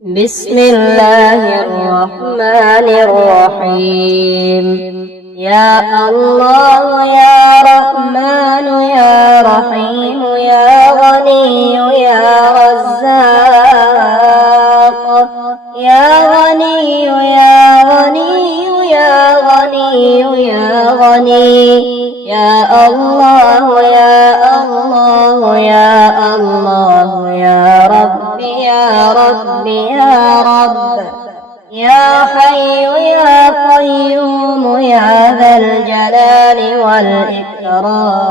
بسم الله الرحمن الرحيم. يا الله يا رحمن يا رحيم يا غني يا رزاق يا غني يا غني يا غني يا غني يا الله يا الله يا الله يا رب يا رب يا رب يا حي يا قيوم يا ذا الجلال والإكرام.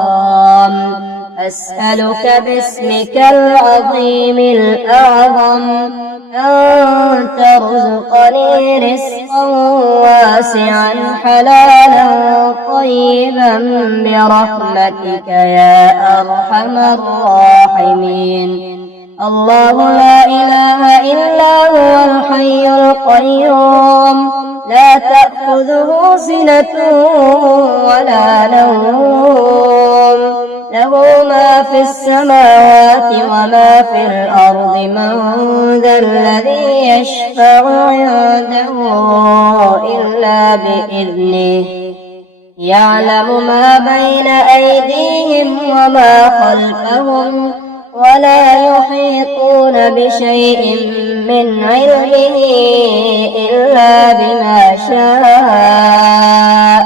أسألك باسمك العظيم الأعظم أن ترزقني رزقا واسعا حلالا طيبا برحمتك يا أرحم الراحمين. الله لا إله إلا هو الحي القيوم لا تأخذه سنة ولا نوم له ما في السماوات وما في الأرض. من ذا الذي يشفع عنده إلا بإذنه يعلم ما بين أيديهم وما خلفهم ولا يحيطون بشيء من علمه إلا بما شاء.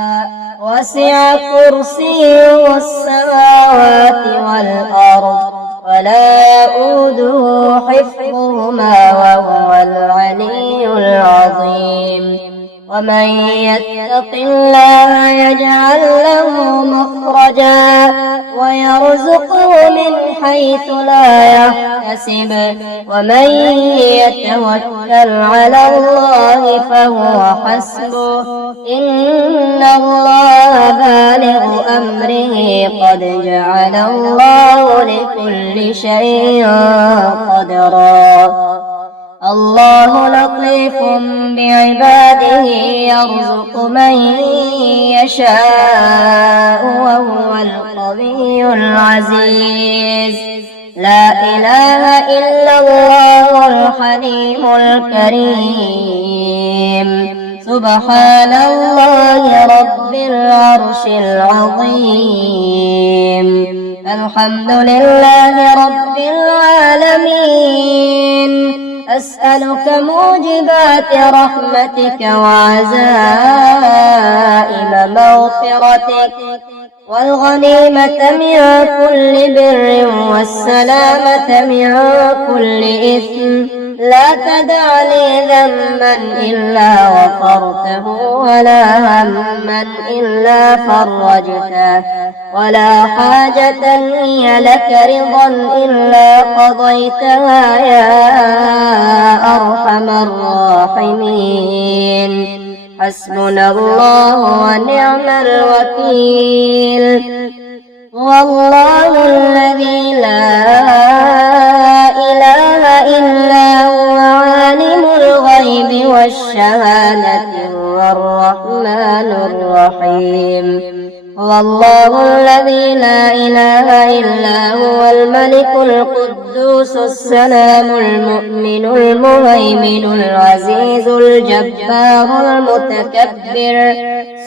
وسع كرسيه السماوات والأرض ولا يؤوده حفظهما وهو العلي العظيم. ومن يتق الله يجعل له مخرجا ويرزقه من حيث لا يحتسب. ومن يتوكل على الله فهو حسبه إن الله بالغ أمره قد جعل الله لكل شيء قدرا. الله لطيف بعباده يرزق من يشاء وهو القوي العزيز. لا إله إلا الله الحليم الكريم. سبحان الله رب العرش العظيم. الحمد لله رب العالمين. أسألك موجبات رحمتك وعزائم مغفرتك والغنيمة من كل بر والسلامة من كل إثم. لا تدع لي ذنبا إلا غفرته ولا هما إلا فرجته ولا حاجة هي لك رضا إلا قضيتها يا أرحم الراحمين. حسبنا الله ونعم الوكيل. والله الذي لا إله إلا هو عالم الغيب والشهادة هو الرحمن الرحيم. والله الذي لا إله إلا هو الملك القدوس السلام المؤمن المهيمن العزيز الجبار المتكبر.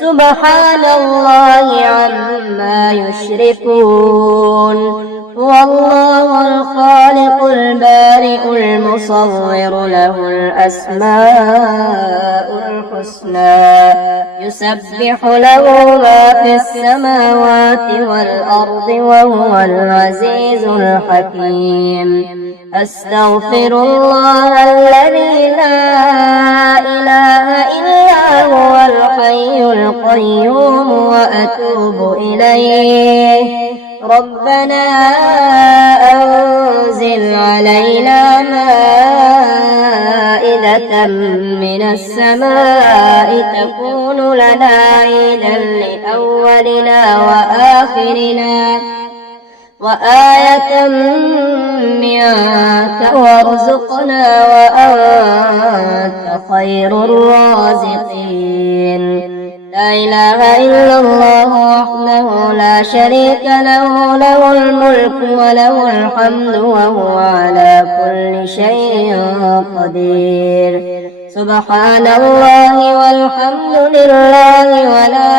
سبحان الله عما يشركون. هو الله الخالق البارئ المصور له الأسماء الحسنى يسبح له ما في السماوات والأرض وهو العزيز الحكيم. أستغفر الله الذي لا إله إلا هو الحي القيوم وأتوب إليه. ربنا أنزل علينا مائدة من السماء تكون لنا عيدا لأولنا وآخرنا وآية منك وارزقنا وأنت خير الرازقين. لا إله إلا الله وحده لا لا شريك له، له الملك وله الحمد وهو على كل شيء قدير. سبحان الله والحمد لله ولا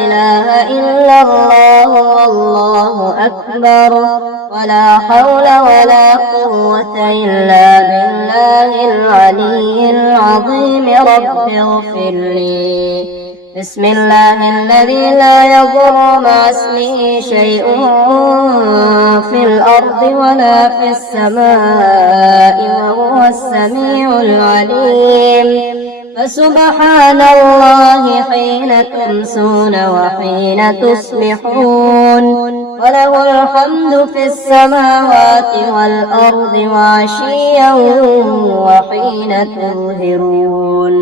إله إلا الله والله أكبر، ولا حول ولا قوة إلا بالله العلي العظيم. رب اغفر لي. بسم الله الذي لا يضر مع اسمه شيء في الأرض ولا في السماء وهو السميع العليم. فسبحان الله حين تمسون وحين تصبحون، وله الحمد في السماوات والأرض وعشيا وحين تظهرون.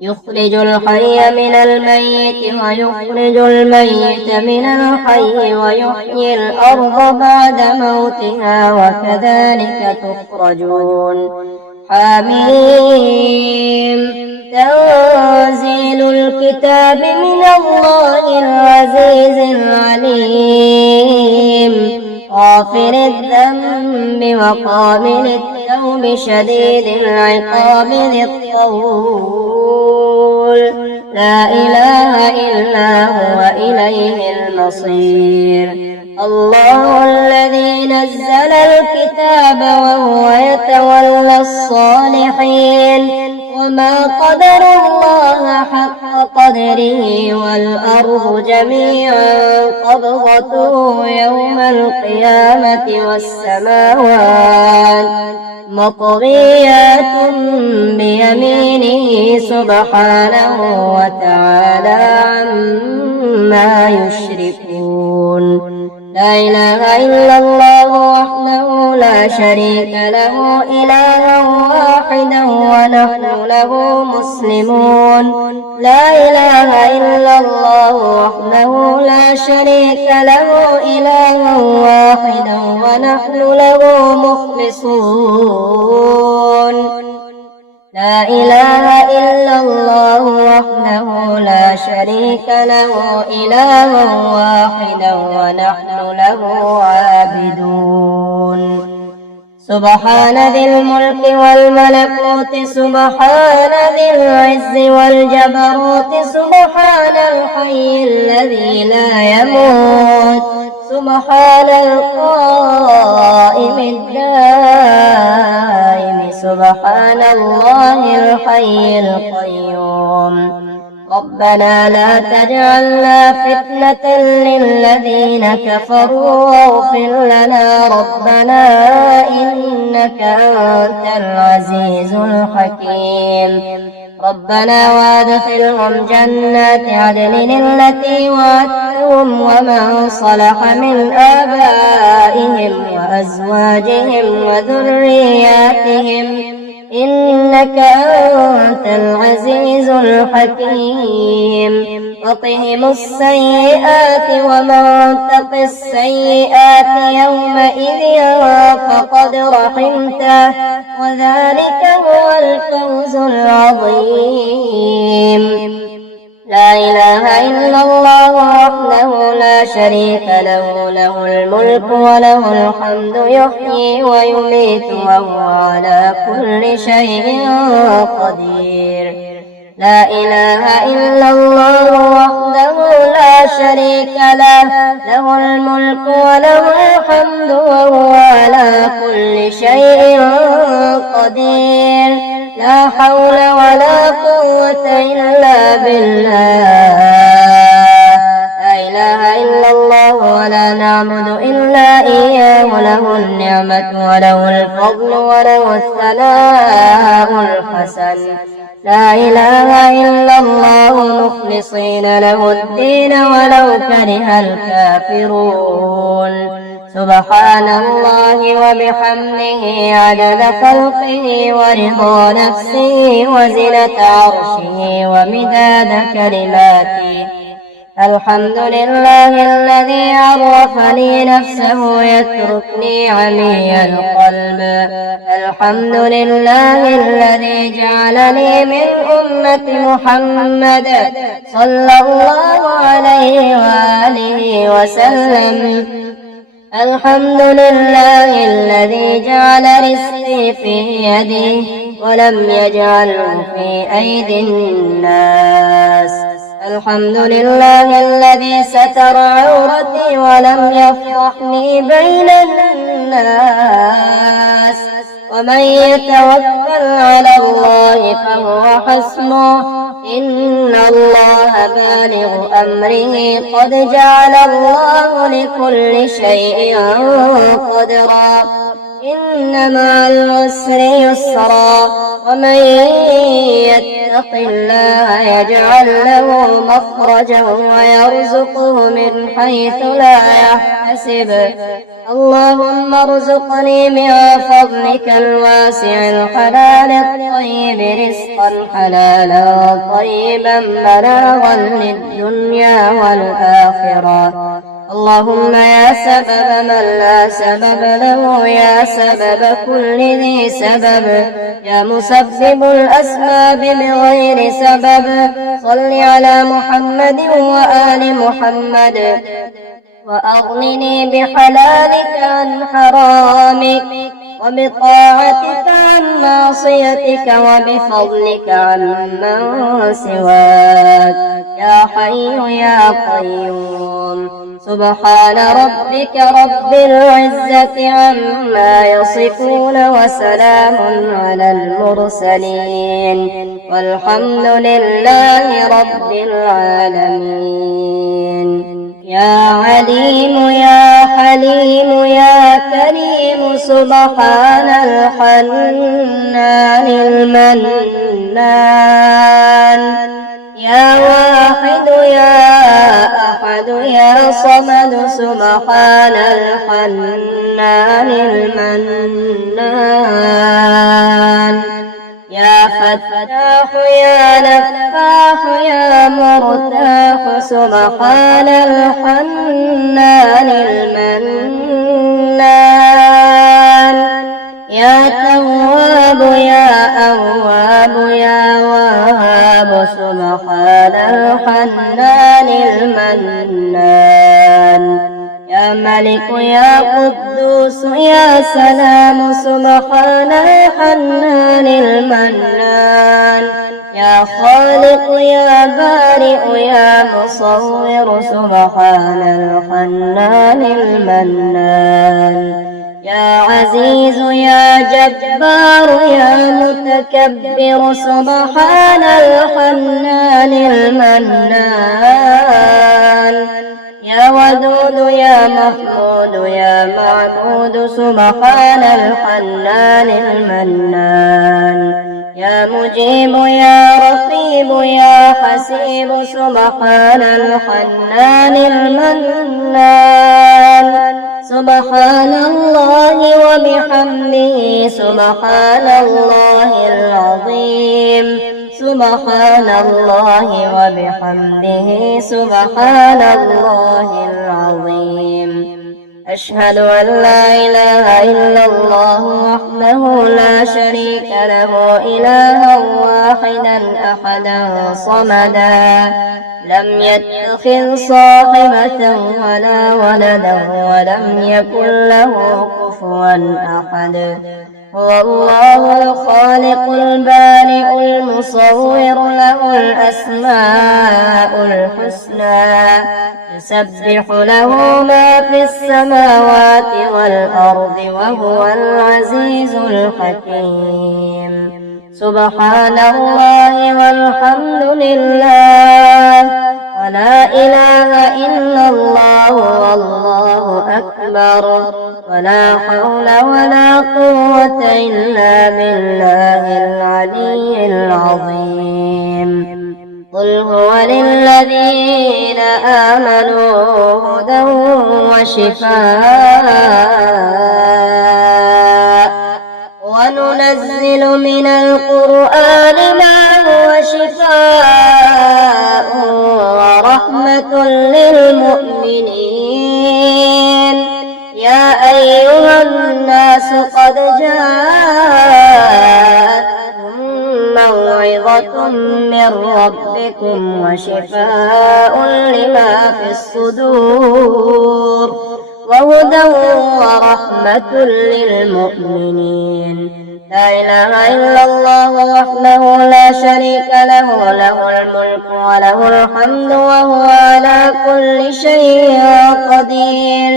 يخرج الحي من الميت ويخرج الميت من الحي ويحيي الأرض بعد موتها وكذلك تخرجون. حميم. تنزيل الكتاب من الله العزيز العليم. غافر الذنب وقابل التوب شديد العقاب ذي الطول. لا إله إلا هو إليه المصير. الله الذي نزل الكتاب وهو يتولى الصالحين، وما قدر الله حق قدره والأرض جميعا قبضته يوم القيامة والسماوات مطويات بيمينه سبحانه وتعالى عما يشركون. لا إله إلا الله وحده لا شريك له إلها واحدا ونحن له مسلمون. لا إله إلا الله وحده لا شريك له إلها واحدا ونحن له مخلصون. لا إله إلا الله وحده لا شريك له إلها واحدا ونحن له عابدون. سبحان ذي الملك والملكوت، سبحان ذي العز والجبروت، سبحان الحي الذي لا يموت، سبحان القائم الدائم، سبحان الله الحي القيوم. ربنا لا تجعلنا فتنة للذين كفروا واغفر لنا ربنا إنك أنت العزيز الحكيم. ربنا وادخلهم جنات عدن التي وعدتهم ومن صلح من آبائهم وأزواجهم وذرياتهم إنك أنت العزيز الحكيم. وقهم السيئات ومن تق السيئات يومئذ فقد رحمته وذلك هو الفوز العظيم. لا إله إلا الله وحده لا شريك له، له الملك وله الحمد يحيي ويميت وهو على كل شيء قدير. لا إله إلا الله وحده لا شريك له، له الملك وله الحمد وهو على كل شيء قدير. لا حول ولا قوة إلا بالله. لا إله إلا الله ولا نعبد إلا إياه، له النعمة وله الفضل وله الثناء الحسن. لا إله إلا الله مخلصين له الدين ولو كره الكافرون. سبحان الله وبحمده عدد خلقه ورضا نفسه وزنة عرشه ومداد كلماته. الحمد لله الذي عرفني نفسه يتركني عمي القلب. الحمد لله الذي جعلني من أمة محمد صلى الله عليه وآله وسلم. الحمد لله الذي جعل رزقي في يدي ولم يجعله في أيدي الناس. الحمد لله الذي ستر عورتي ولم يفضحني بين الناس. ومن يتوكل على الله فهو حسبه إن الله بالغ أمره قد جعل الله لكل شيء قدرا. إن مع العسر يسرا ومن يتق الله يجعل له مخرجا ويرزقه من حيث لا يحتسب. اللهم ارزقني من فضلك الواسع الحلال الطيب رزقا حلالا طيبا بلاغا للدنيا والآخرة. اللهم يا سبب من لا سبب له يا سبب كل ذي سبب يا مسبب الأسباب بغير سبب صل على محمد وآل محمد وأغنني بحلالك عن حرامك وبطاعتك عن معصيتك وبفضلك عن من سواك يا حي يا قيوم. سبحان ربك رب العزة عما يصفون وسلام على المرسلين والحمد لله رب العالمين. يا عليم يا حليم يا كريم سبحان الحنان المنان. يا واحد يا أحد يا صمد سبحان الحنان المنان. يا فتاح يا نفاح يا مرتاح سبحان الحنان المنان. يا تواب يا أواب يا وهاب سبحان الحنان المنان. يا ملك يا قدوس يا سلام سبحان الحنان المنان. يا خالق يا بارئ يا مصور سبحان الحنان المنان. يا عزيز يا جبار يا متكبر سبحان الحنان المنان. يا ودود يا محمود يا معبود سبحان الحنان المنان. يا مجيب يا رقيب يا حسيب سبحان الحنان المنان. سبحان الله وبحمده سبحان الله العظيم. سبحان الله وبحمده سبحان الله العظيم. أشهد أن لا إله إلا الله وحده لا شريك له إلها واحدا أحدا صمدا لم يتخذ صاحبة ولا ولدا ولم يكن له كفوا أحد. هو الله الخالق البارئ المصور له الأسماء الحسنى يسبح له ما في السماوات والأرض وهو العزيز الحكيم. سبحان الله والحمد لله ولا إله إلا الله والله أكبر ولا حول ولا قوة إلا بالله العلي العظيم. قل هو للذين آمنوا هدى وشفاء وننزل وننزل من القرآن ما هو شفاء ورحمة للمؤمنين. يا أيها الناس قد جاءتكم موعظة من ربكم وشفاء لما في الصدور وهدى ورحمة للمؤمنين. لا إله إلا الله وحده لا شريك له، له الملك وله الحمد وهو على كل شيء قدير.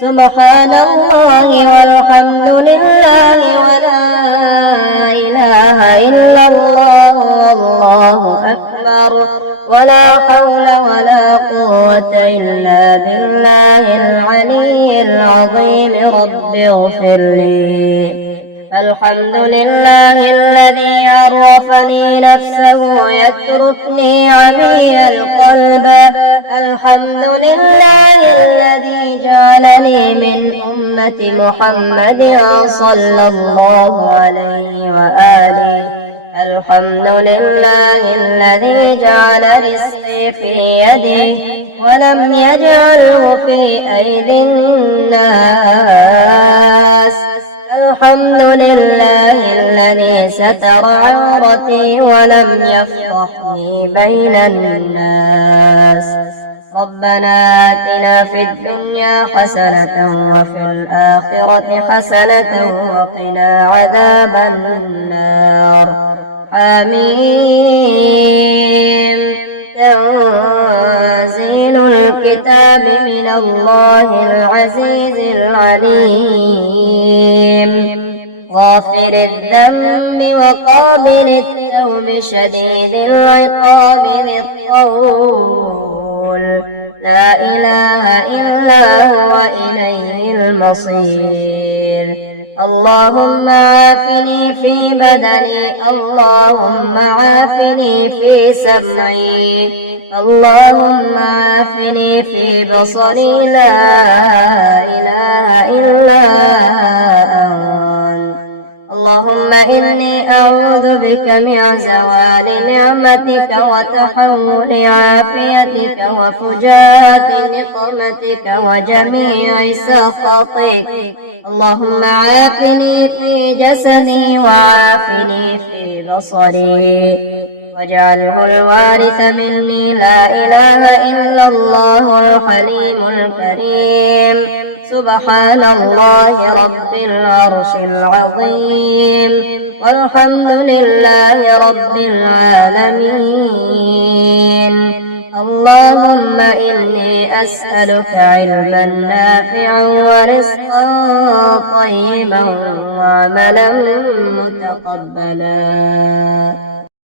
سبحان الله والحمد لله ولا إله إلا الله والله أكبر ولا حول ولا قوة إلا بالله العلي العظيم. رب اغفر لي. الحمد لله الذي عرفني نفسه يتركني عمي القلب. الحمد لله الذي جعلني من أمة محمد صلى الله عليه وآله. الحمد لله الذي جعل رزقي في يدي ولم يجعله في أيدي الناس. الحمد لله الذي ستر عورتي ولم يفضحني بين الناس. ربنا آتنا في الدنيا حسنة وفي الآخرة حسنة وقنا عذاب النار. آمين. تنزيل الكتاب من الله العزيز العليم. غافر الذنب وقابل التوب شديد العقاب ذي الطول. لا إله إلا هو إليه المصير. اللهم عافني في بدني، اللهم عافني في سمعي، اللهم عافني في بصري. لا إله إلا أنت. اللهم إني أعوذ بك من زوال نعمتك وتحول عافيتك وفجاءة نقمتك وجميع سخطك. اللهم عافني في جسدي وعافني في بصري واجعله الوارث مني. لا إله إلا الله الحليم الكريم. سبحان الله رب العرش العظيم والحمد لله رب العالمين. اللهم إني أسألك علما نافعا ورزقا طيبا وعملا متقبلا.